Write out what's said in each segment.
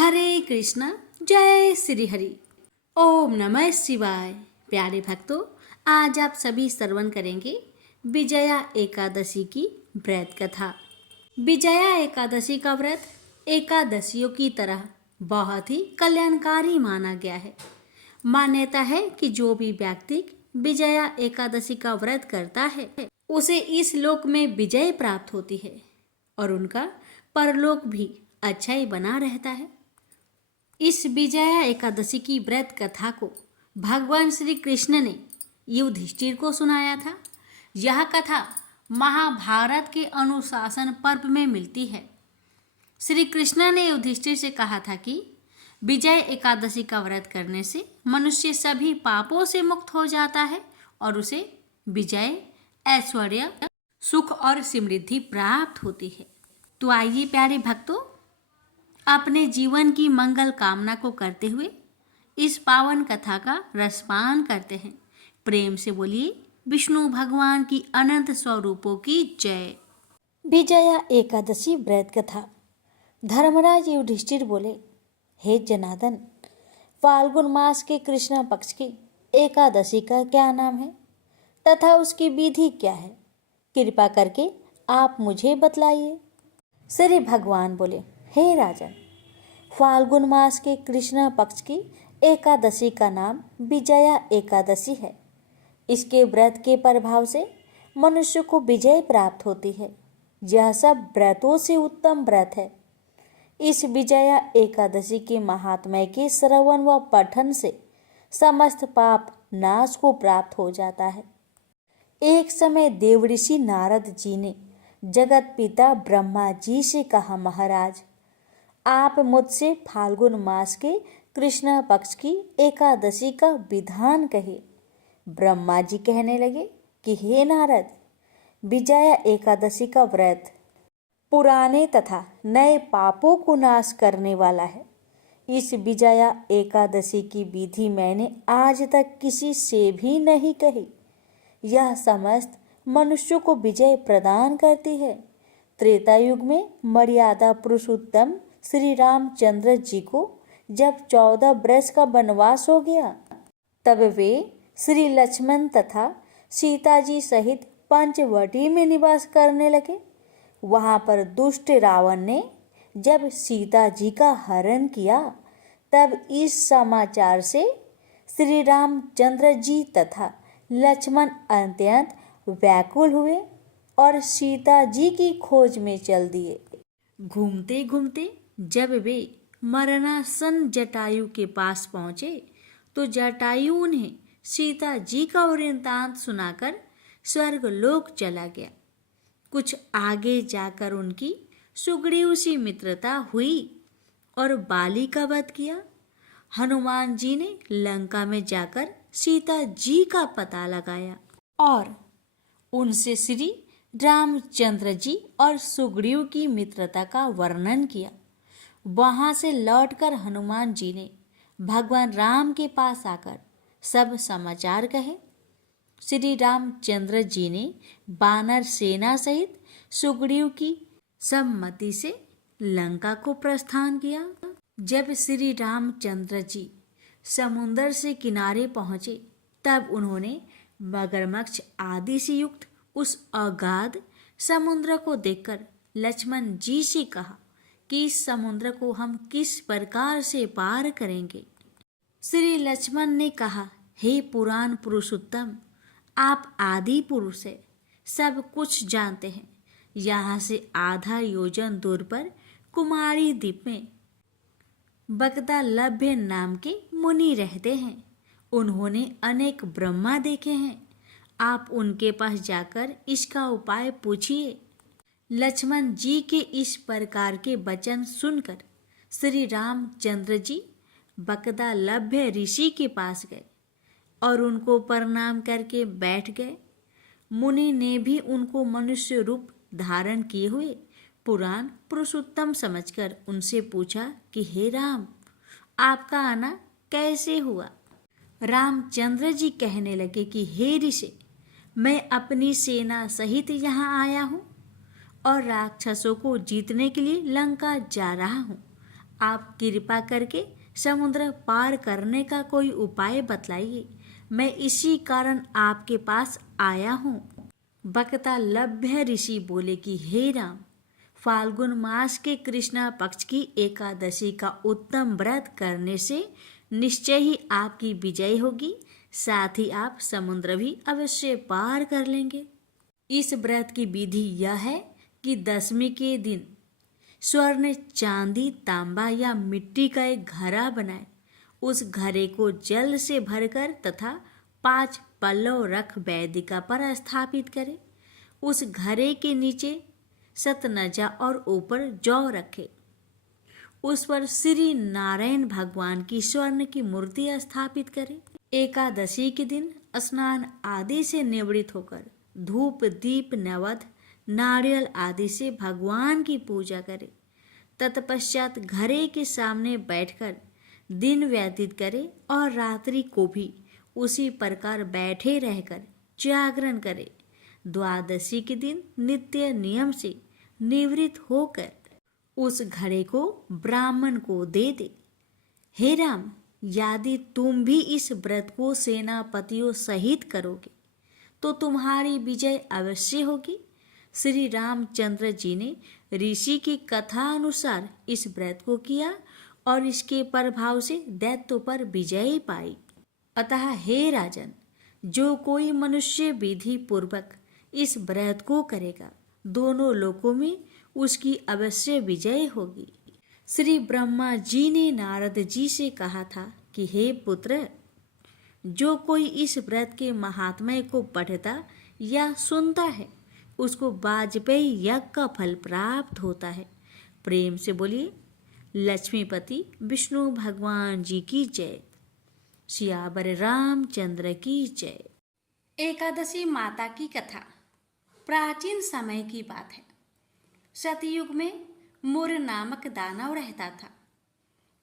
हरे कृष्णा जय श्री हरि। ओम नमः शिवाय। प्यारे भक्तों, आज आप सभी श्रवण करेंगे विजया एकादशी की व्रत कथा। विजया एकादशी का व्रत एकादशियों की तरह बहुत ही कल्याणकारी माना गया है। मान्यता है कि जो भी व्यक्ति विजया एकादशी का व्रत करता है उसे इस लोक में विजय प्राप्त होती है और उनका परलोक भी अच्छा ही बना रहता है। इस विजया एकादशी की व्रत कथा को भगवान श्री कृष्ण ने युधिष्ठिर को सुनाया था। यह कथा महाभारत के अनुशासन पर्व में मिलती है। श्री कृष्ण ने युधिष्ठिर से कहा था कि विजय एकादशी का व्रत करने से मनुष्य सभी पापों से मुक्त हो जाता है और उसे विजय, ऐश्वर्य, सुख और समृद्धि प्राप्त होती है। तो आइए प्यारे भक्तों, अपने जीवन की मंगल कामना को करते हुए इस पावन कथा का रसपान करते हैं। प्रेम से बोलिए विष्णु भगवान की अनंत स्वरूपों की जय। विजया एकादशी व्रत कथा। धर्मराज युधिष्ठिर बोले, हे जनार्दन, फाल्गुन मास के कृष्ण पक्ष की एकादशी का क्या नाम है तथा उसकी विधि क्या है? कृपा करके आप मुझे बतलाइए। श्री भगवान बोले, हे राजन, फाल्गुन मास के कृष्ण पक्ष की एकादशी का नाम विजया एकादशी है। इसके व्रत के प्रभाव से मनुष्य को विजय प्राप्त होती है। यह सब व्रतों से उत्तम व्रत है। इस विजया एकादशी के महात्म्य के श्रवण व पठन से समस्त पाप नाश को प्राप्त हो जाता है। एक समय देवऋषि नारद जी ने जगत पिता ब्रह्मा जी से कहा, महाराज, आप मुझसे फाल्गुन मास के कृष्ण पक्ष की एकादशी का विधान कहिए। ब्रह्मा जी कहने लगे कि हे नारद, विजया एकादशी का व्रत पुराने तथा नए पापों को नाश करने वाला है। इस विजया एकादशी की विधि मैंने आज तक किसी से भी नहीं कही। यह समस्त मनुष्यों को विजय प्रदान करती है। त्रेता युग में मर्यादा पुरुषोत्तम श्री रामचंद्र जी को जब 14 वर्ष का वनवास हो गया, तब वे श्री लक्ष्मण तथा सीता जी सहित पंचवटी में निवास करने लगे। वहां पर दुष्ट रावण ने जब सीता जी का हरण किया, तब इस समाचार से श्री रामचंद्र जी तथा लक्ष्मण अत्यंत व्याकुल हुए और सीता जी की खोज में चल दिए। घूमते घूमते जब वे मरणासन जटायु के पास पहुंचे तो जटायु उन्हें सीता जी का वृत्तांत सुनाकर स्वर्गलोक चला गया। कुछ आगे जाकर उनकी सुग्रीव से मित्रता हुई और बाली का वध किया। हनुमान जी ने लंका में जाकर सीता जी का पता लगाया और उनसे श्री रामचंद्र जी और सुग्रीव की मित्रता का वर्णन किया। वहां से लौटकर हनुमान जी ने भगवान राम के पास आकर सब समाचार कहे। श्री रामचंद्र जी ने वानर सेना सहित सुग्रीव की सम्मति से लंका को प्रस्थान किया। जब श्री रामचंद्र जी समुद्र से किनारे पहुंचे, तब उन्होंने मगरमच्छ आदि से युक्त उस अगाध समुद्र को देखकर लक्ष्मण जी से कहा कि इस समुद्र को हम किस प्रकार से पार करेंगे। श्री लक्ष्मण ने कहा, हे पुराण पुरुषोत्तम, आप आदि पुरुष है, सब कुछ जानते हैं। यहाँ से आधा योजन दूर पर कुमारी द्वीप में बगदालभ्य नाम के मुनि रहते हैं। उन्होंने अनेक ब्रह्मा देखे हैं। आप उनके पास जाकर इसका उपाय पूछिए। लक्ष्मण जी के इस प्रकार के वचन सुनकर श्री रामचंद्र जी बगदालभ्य ऋषि के पास गए और उनको प्रणाम करके बैठ गए। मुनि ने भी उनको मनुष्य रूप धारण किए हुए पुराण पुरुषोत्तम समझकर उनसे पूछा कि हे राम, आपका आना कैसे हुआ? रामचंद्र जी कहने लगे कि हे ऋषि, मैं अपनी सेना सहित यहाँ आया हूँ और राक्षसों को जीतने के लिए लंका जा रहा हूँ। आप कृपा करके समुद्र पार करने का कोई उपाय बतलाइए। मैं इसी कारण आपके पास आया हूँ। वक्ता लभ्य ऋषि बोले कि हे राम, फाल्गुन मास के कृष्णा पक्ष की एकादशी का उत्तम व्रत करने से निश्चय ही आपकी विजय होगी, साथ ही आप समुद्र भी अवश्य पार कर लेंगे। इस व्रत की विधि यह है कि दशमी के दिन स्वर्ण, चांदी, तांबा या मिट्टी का एक घड़ा बनाए। उस घड़े को जल से भरकर तथा 5 पल्लव रख वेदिका पर स्थापित करें। उस घड़े के नीचे सतनजा और ऊपर जौ रखे। उस पर श्री नारायण भगवान की स्वर्ण की मूर्ति स्थापित करें। एकादशी के दिन स्नान आदि से निवृत्त होकर धूप, दीप, नैवेद्य, नारियल आदि से भगवान की पूजा करें। तत्पश्चात घड़े के सामने बैठकर दिन व्यतीत करें और रात्रि को भी उसी प्रकार बैठे रहकर जागरण करें। द्वादशी के दिन नित्य नियम से निवृत्त होकर उस घड़े को ब्राह्मण को दे दे। हे राम, यदि तुम भी इस व्रत को सेनापतियों सहित करोगे तो तुम्हारी विजय अवश्य होगी। श्री रामचंद्र जी ने ऋषि की कथा अनुसार इस व्रत को किया और इसके प्रभाव से दैत्यों पर विजय पाई। अतः हे राजन, जो कोई मनुष्य विधि पूर्वक इस व्रत को करेगा, दोनों लोकों में उसकी अवश्य विजय होगी। श्री ब्रह्मा जी ने नारद जी से कहा था कि हे पुत्र, जो कोई इस व्रत के महात्म्य को पढ़ता या सुनता है उसको वाजपेयी यज्ञ का फल प्राप्त होता है। प्रेम से बोलिए लक्ष्मीपति विष्णु भगवान जी की जय। सियावर रामचंद्र की जय। एकादशी माता की कथा प्राचीन समय की बात है। सतयुग में मुर नामक दानव रहता था।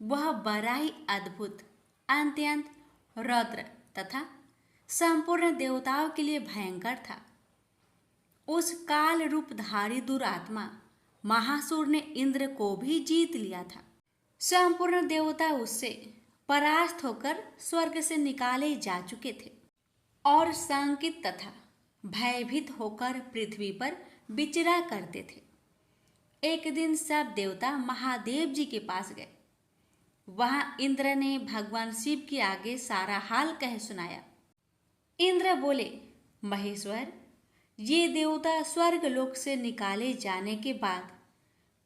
वह बड़ा ही अद्भुत, अत्यंत रौद्र तथा संपूर्ण देवताओं के लिए भयंकर था। उस काल रूपधारी दुरात्मा महासुर ने इंद्र को भी जीत लिया था। संपूर्ण देवता उससे परास्त होकर स्वर्ग से निकाले जा चुके थे और शंकित तथा भयभीत होकर पृथ्वी पर विचरा करते थे। एक दिन सब देवता महादेव जी के पास गए। वहां इंद्र ने भगवान शिव के आगे सारा हाल कह सुनाया। इंद्र बोले, महेश्वर, ये देवता स्वर्ग लोक से निकाले जाने के बाद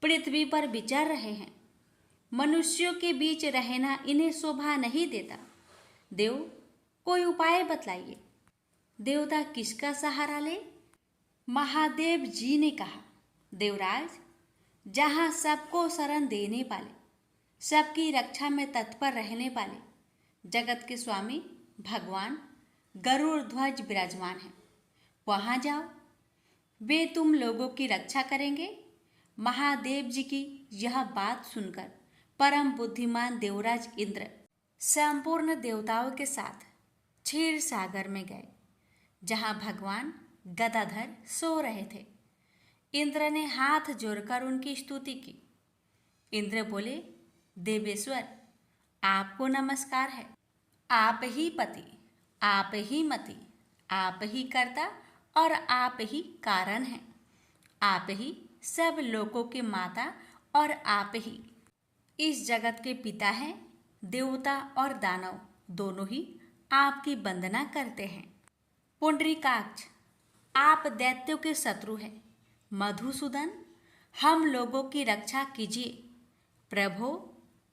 पृथ्वी पर विचर रहे हैं। मनुष्यों के बीच रहना इन्हें शोभा नहीं देता। देव, कोई उपाय बतलाइए। देवता किसका सहारा ले? महादेव जी ने कहा, देवराज, जहाँ सबको शरण देने वाले, सबकी रक्षा में तत्पर रहने वाले जगत के स्वामी भगवान गरुड़ ध्वज विराजमान हैं, वहाँ जाओ। वे तुम लोगों की रक्षा करेंगे। महादेव जी की यह बात सुनकर परम बुद्धिमान देवराज इंद्र संपूर्ण देवताओं के साथ क्षीर सागर में गए, जहाँ भगवान गदाधर सो रहे थे। इंद्र ने हाथ जोड़कर उनकी स्तुति की। इंद्र बोले, देवेश्वर, आपको नमस्कार है। आप ही पति, आप ही मति, आप ही कर्ता और आप ही कारण हैं। आप ही सब लोकों के माता और आप ही इस जगत के पिता हैं। देवता और दानव दोनों ही आपकी वंदना करते हैं। पुंडरीकाक्ष, आप दैत्यों के शत्रु हैं। मधुसूदन, हम लोगों की रक्षा कीजिए। प्रभो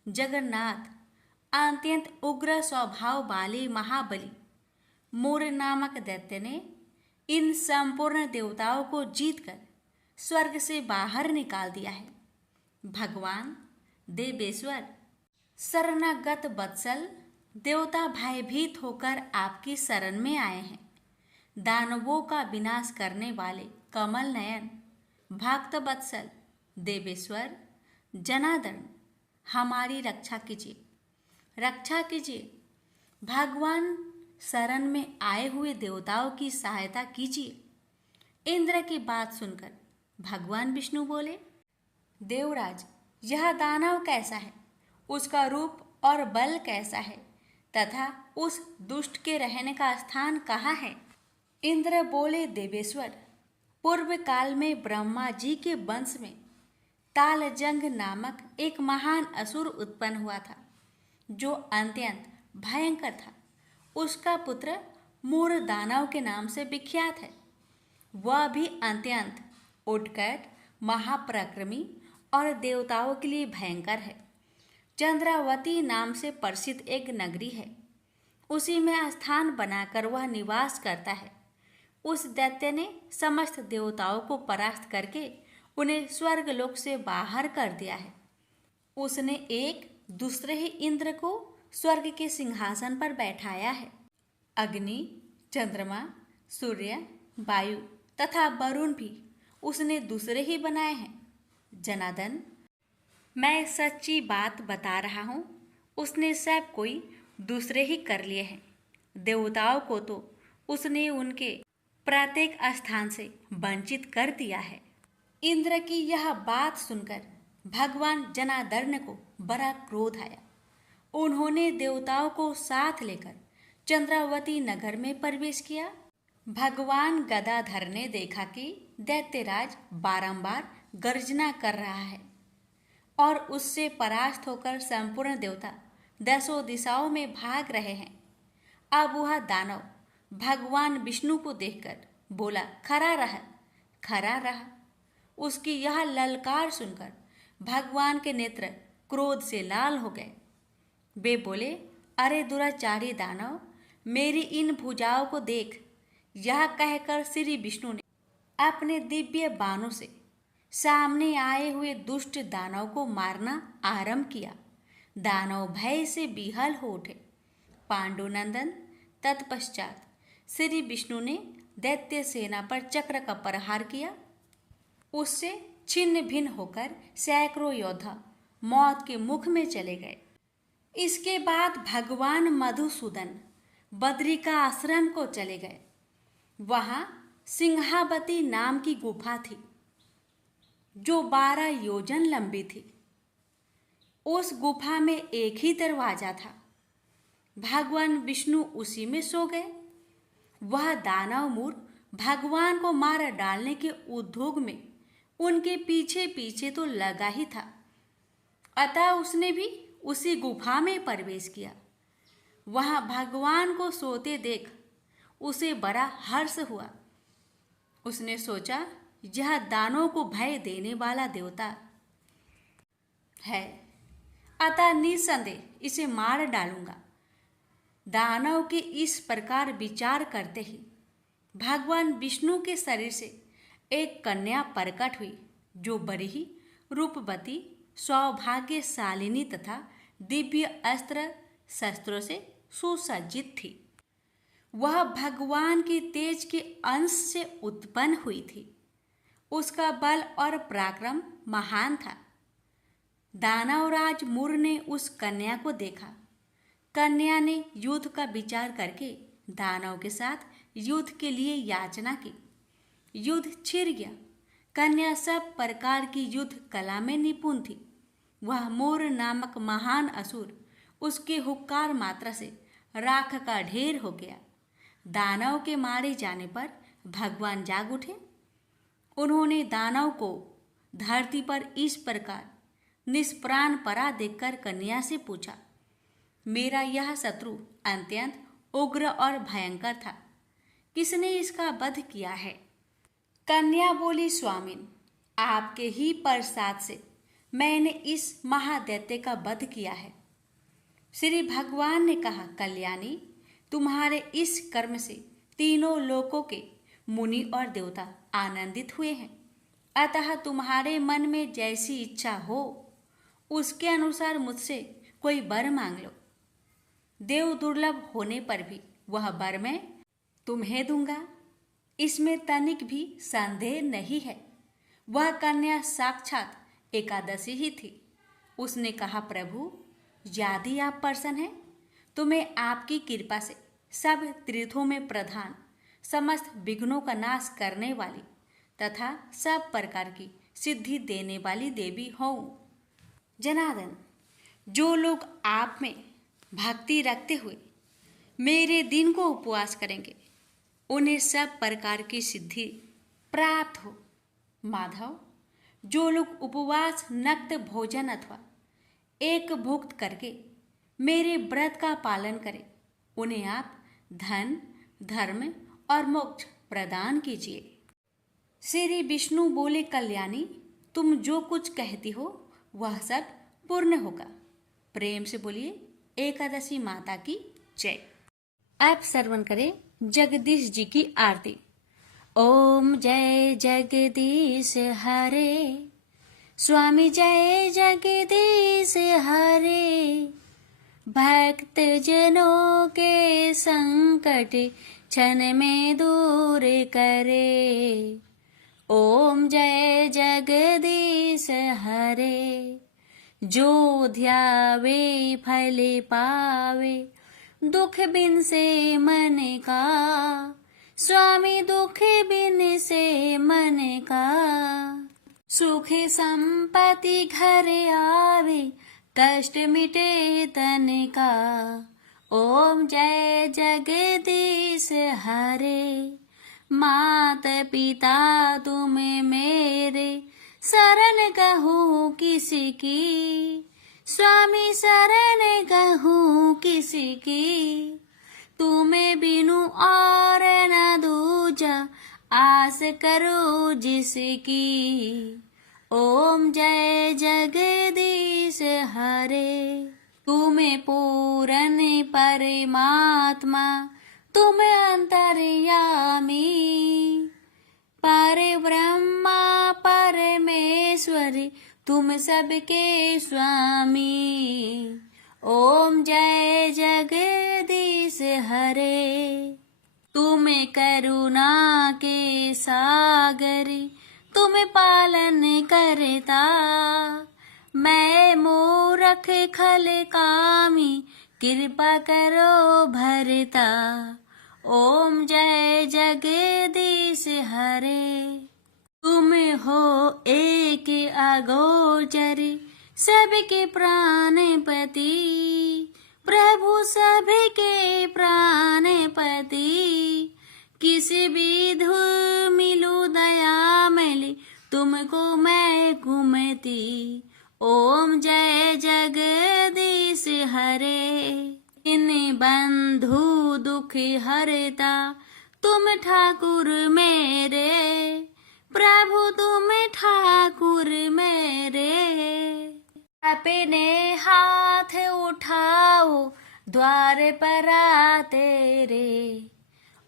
जगन्नाथ, अत्यंत उग्र स्वभाव वाले महाबली मूर नामक दैत्य ने इन संपूर्ण देवताओं को जीतकर स्वर्ग से बाहर निकाल दिया है। भगवान देवेश्वर, शरणागत वत्सल देवता भयभीत होकर आपकी शरण में आए हैं। दानवों का विनाश करने वाले कमल नयन भक्त वत्सल देवेश्वर जनार्दन, हमारी रक्षा कीजिए, रक्षा कीजिए। भगवान शरण में आए हुए देवताओं की सहायता कीजिए। इंद्र की बात सुनकर भगवान विष्णु बोले, देवराज, यह दानव कैसा है उसका रूप और बल कैसा है तथा उस दुष्ट के रहने का स्थान कहाँ है। इंद्र बोले, देवेश्वर, पूर्व काल में ब्रह्मा जी के वंश में तालजंग नामक एक महान असुर उत्पन्न हुआ था, जो अत्यंत भयंकर था। उसका पुत्र मूर दानव के नाम से विख्यात है। वह भी अत्यंत उत्कट, महापराक्रमी और देवताओं के लिए भयंकर है। चंद्रावती नाम से प्रसिद्ध एक नगरी है, उसी में स्थान बनाकर वह निवास करता है। उस दैत्य ने समस्त देवताओं को परास्त करके उन्हें स्वर्गलोक से बाहर कर दिया है। उसने एक दूसरे ही इंद्र को स्वर्ग के सिंहासन पर बैठाया है। अग्नि, चंद्रमा, सूर्य, वायु तथा वरुण भी उसने दूसरे ही बनाए हैं। जनार्दन, मैं सच्ची बात बता रहा हूँ, उसने सब कोई दूसरे ही कर लिए हैं। देवताओं को तो उसने उनके प्रत्येक स्थान से वंचित कर दिया है। इंद्र की यह बात सुनकर भगवान जनार्दन को बड़ा क्रोध आया। उन्होंने देवताओं को साथ लेकर चंद्रावती नगर में प्रवेश किया। भगवान गदाधर ने देखा कि दैत्यराज बारंबार गर्जना कर रहा है और उससे परास्त होकर संपूर्ण देवता दसों दिशाओं में भाग रहे हैं। अब वह दानव भगवान विष्णु को देखकर बोला, खड़ा रह, खड़ा रहा। उसकी यह ललकार सुनकर भगवान के नेत्र क्रोध से लाल हो गए। वे बोले, अरे दुराचारी दानव, मेरी इन भुजाओं को देख। यह कहकर श्री विष्णु ने अपने दिव्य बाणों से सामने आए हुए दुष्ट दानव को मारना आरंभ किया। दानव भय से विहल हो उठे। पांडुनंदन, तत्पश्चात श्री विष्णु ने दैत्य सेना पर चक्र का प्रहार किया। उससे छिन्न भिन्न होकर सैकड़ों योद्धा मौत के मुख में चले गए। इसके बाद भगवान मधुसूदन बद्रिका आश्रम को चले गए। वहां सिंहावती नाम की गुफा थी, जो 12 योजन लंबी थी। उस गुफा में एक ही दरवाजा था। भगवान विष्णु उसी में सो गए। वह दानव मूर भगवान को मार डालने के उद्योग में उनके पीछे पीछे तो लगा ही था। अतः उसने भी उसी गुफा में प्रवेश किया। वहां भगवान को सोते देख उसे बड़ा हर्ष हुआ। उसने सोचा, यह दानों को भय देने वाला देवता है, अतः निसंदेह इसे मार डालूंगा। दानव के इस प्रकार विचार करते ही भगवान विष्णु के शरीर से एक कन्या प्रकट हुई, जो बड़ी ही रूपवती, सौभाग्यशालिनी तथा दिव्य अस्त्र शस्त्रों से सुसज्जित थी। वह भगवान के तेज के अंश से उत्पन्न हुई थी। उसका बल और पराक्रम महान था। दानवराज मूर ने उस कन्या को देखा। कन्या ने युद्ध का विचार करके दानव के साथ युद्ध के लिए याचना की। युद्ध छिड़ गया। कन्या सब प्रकार की युद्ध कला में निपुण थी। वह मोर नामक महान असुर उसके हुक्कार मात्रा से राख का ढेर हो गया। दानव के मारे जाने पर भगवान जाग उठे। उन्होंने दानव को धरती पर इस प्रकार निष्प्राण पड़ा देखकर कन्या से पूछा, मेरा यह शत्रु अत्यंत उग्र और भयंकर था, किसने इसका वध किया है? कन्या बोली, स्वामिन, आपके ही प्रसाद से मैंने इस महादैत्य का वध किया है। श्री भगवान ने कहा, कल्याणी, तुम्हारे इस कर्म से तीनों लोकों के मुनि और देवता आनंदित हुए हैं। अतः तुम्हारे मन में जैसी इच्छा हो उसके अनुसार मुझसे कोई वर मांग लो। देव दुर्लभ होने पर भी वह वर मैं तुम्हें दूंगा, इसमें तनिक भी संदेह नहीं है। वह कन्या साक्षात एकादशी ही थी। उसने कहा, प्रभु, यदि आप प्रसन्न हैं तो मैं आपकी कृपा से सब तीर्थों में प्रधान, समस्त विघ्नों का नाश करने वाली तथा सब प्रकार की सिद्धि देने वाली देवी हूँ। जनार्दन, जो लोग आप में भक्ति रखते हुए मेरे दिन को उपवास करेंगे उन्हें सब प्रकार की सिद्धि प्राप्त हो। माधव, जो लोग उपवास, नक्त भोजन अथवा एक भुक्त करके मेरे व्रत का पालन करें उन्हें आप धन, धर्म और मोक्ष प्रदान कीजिए। श्री विष्णु बोले, कल्याणी, तुम जो कुछ कहती हो वह सब पूर्ण होगा। प्रेम से बोलिए एकादशी माता की जय। आप श्रवण करें जगदीश जी की आरती। ओम जय जगदीश हरे, स्वामी जय जगदीश हरे, भक्त जनों के संकट क्षण में दूर करे। ओम जय जगदीश हरे, जो ध्यावे फल पावे, दुख बिन से मन का, स्वामी दुख बिन से मन का, सुख संपत्ति घर आवे, कष्ट मिटे तन का। ओम जय जगदीश हरे, मात पिता तुम मेरे, शरण कहूँ किसकी, स्वामी शरण कहूँ किसकी, तुम्हें बिनु और न दूजा, आस करो जिसकी। ओम जय जगदीश हरे, तुम्हें पूर्ण परमात्मा, तुम अंतर्यामी, पर ब्रह्मा परमेश्वरी, तुम सबके स्वामी। ओम जय जगदीश हरे, तुम करुणा के सागरी, तुम पालन करता, मैं मूरख खल कामी, कृपा करो भरता। ओम जय जगदीश हरे, तुम हो एक अगोचरी, सबके प्राणपति, प्रभु सबके प्राणपति, किस विधु मिलू दया मिली, तुमको मैं कुमति। ओम जय जगदीश हरे, इन बंधु दुख हरता, तुम ठाकुर मेरे, प्रभु तुम ठाकुर मेरे। अपने हाथ उठाओ द्वार पर तेरे।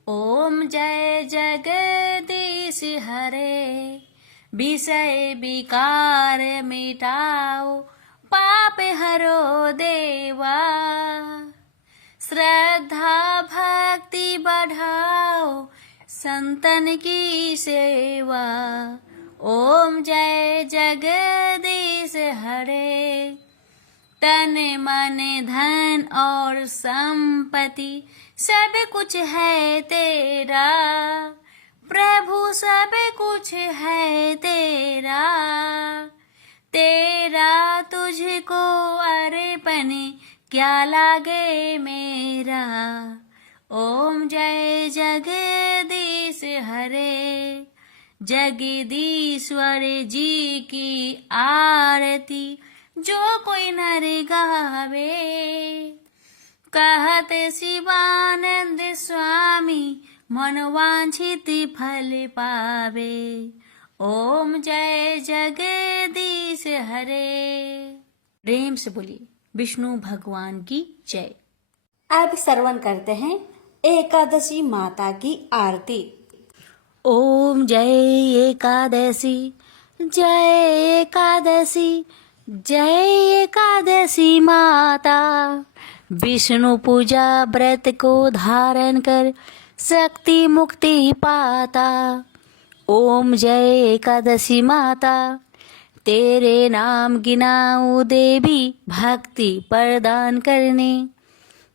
ओम जय जगदीश हरे, विषय विकार मिटाओ, पाप हरो देवा, श्रद्धा भक्ति बढ़ाओ, संतन की सेवा। ओम जय जगदीश हरे, तन मन धन और संपत्ति सब कुछ है तेरा, प्रभु सब कुछ है तेरा, तेरा तुझको अर्पण क्या लागे मेरा। ओम जय जगदीश हरे, जगदीश्वर जी की आरती जो कोई नर गावे, कहत शिवानंद स्वामी, मनोवांछित फल पावे। ओम जय जगदीश हरे। प्रेम से बोलिए विष्णु भगवान की जय। अब श्रवण करते हैं एकादशी माता की आरती। ओम जय एकादशी, जय एकादशी, जय एकादशी माता। विष्णु पूजा व्रत को धारण कर शक्ति मुक्ति पाता। ओम जय एकादशी माता, तेरे नाम गिनाऊं देवी, भक्ति प्रदान करने।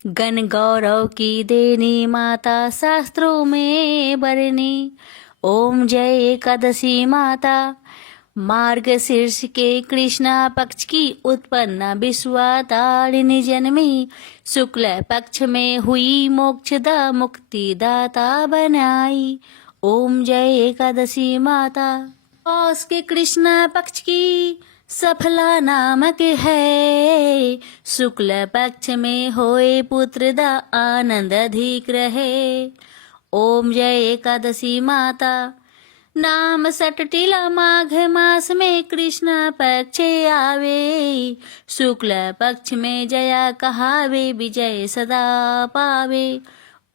गण गौरव की देनी माता, शास्त्रों में बरनी। ओम जय एकादशी माता, मार्गशीर्ष के कृष्णा पक्ष की उत्पन्न विश्वातारिणी जन्मी, शुक्ल पक्ष में हुई मोक्षदा मुक्तिदाता बनाई। ओम जय एकादशी माता। पौष के कृष्णा पक्ष की सफला नामक है, शुक्ल पक्ष में होए पुत्र दा आनंद अधिक रहे। ओम जय एकादशी माता। नाम सटटिला माघ मास में कृष्ण पक्ष आवे, शुक्ल पक्ष में जया कहावे विजय सदा पावे।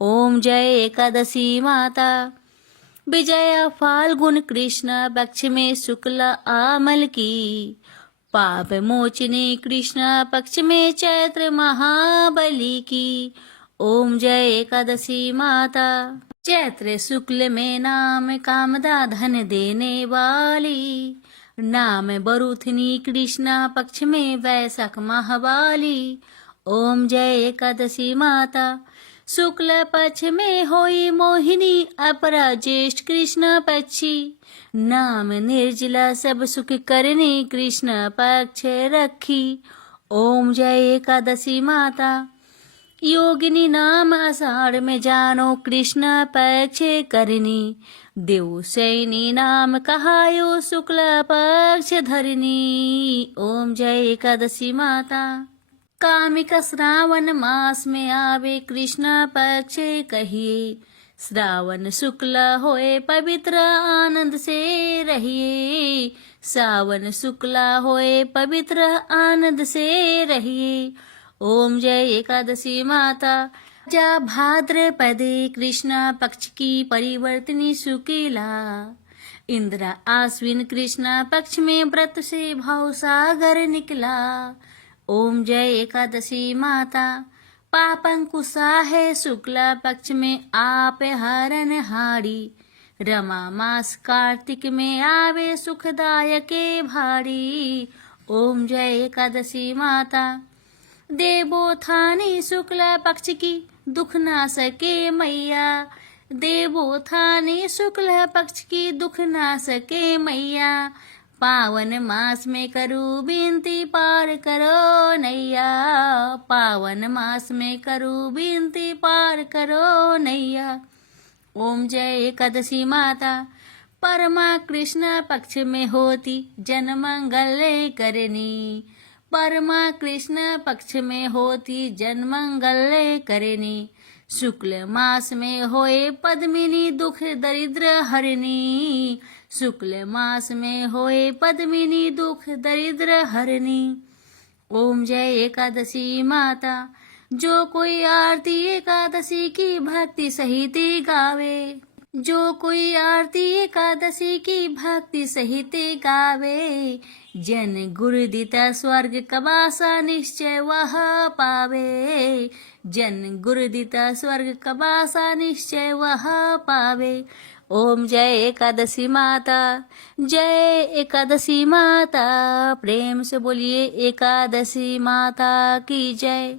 ओम जय एकादशी माता। विजया फाल्गुन कृष्ण पक्ष में शुक्ल आमल की, पाप मोचनी कृष्ण पक्ष में चैत्र महाबली की। ओम जय एकादशी माता। चैत्र शुक्ल में नाम कामदा धन देने वाली, नाम बरुथनी कृष्ण पक्ष में वैशाख महावाली। ओम जय एकादशी माता। शुक्ल पक्ष में होई मोहिनी अपरा ज्येष्ठ कृष्ण पक्षी, नाम निर्जला सब सुख करने कृष्ण पक्ष रखी। ओम जय एकादशी माता। योगिनी नाम आषाढ़ में जानो कृष्ण पक्ष करनी, देव सैनी नाम कहायो शुक्ल पक्ष धरनी। ओम जय एकादशी माता। कामिक श्रावण मास में आवे कृष्ण पक्ष कहिए, श्रावण शुक्ल होए पवित्र आनंद से रहिए। सावन शुक्ल होए पवित्र आनंद से रहिए। ओम जय एकादशी माता। जा भाद्रपदे कृष्ण पक्ष की परिवर्तनी शुक्ला, इंद्र आश्विन कृष्ण पक्ष में व्रत से भाव सागर निकला। ओम जय एकादशी माता। पापंकुशा है शुक्ल पक्ष में आप हरण हारी, रमा मास कार्तिक में आवे सुखदायक भारी। ओम जय एकादशी माता। देवोत्थानी शुक्ल पक्ष की दुख ना सके मैया, देवोत्थानी शुक्ल पक्ष की दुख ना सके मैया। पावन मास में करूँ विनती पार करो नैया, पावन मास में करूँ विनती पार करो नैया। ओम जय एकादशी माता। परमा कृष्ण पक्ष में होती जन मंगल करनी, परमा कृष्ण पक्ष में होती जन मंगल करनी। शुक्ल मास में होए पद्मिनी दुख दरिद्र हरनी, शुक्ल मास में होए पद्मिनी दुख दरिद्र हरनी। ओम जय एकादशी माता। जो कोई आरती एकादशी की भक्ति सहित गावे, जो कोई आरती एकादशी की भक्ति सहित गावे, जन गुरुदिता स्वर्ग कबासा निश्चय वह पावे, जन गुरुदिता स्वर्ग कबासा निश्चय वह पावे। ओम जय एकादशी माता। जय एकादशी माता। प्रेम से बोलिए एकादशी माता की जय।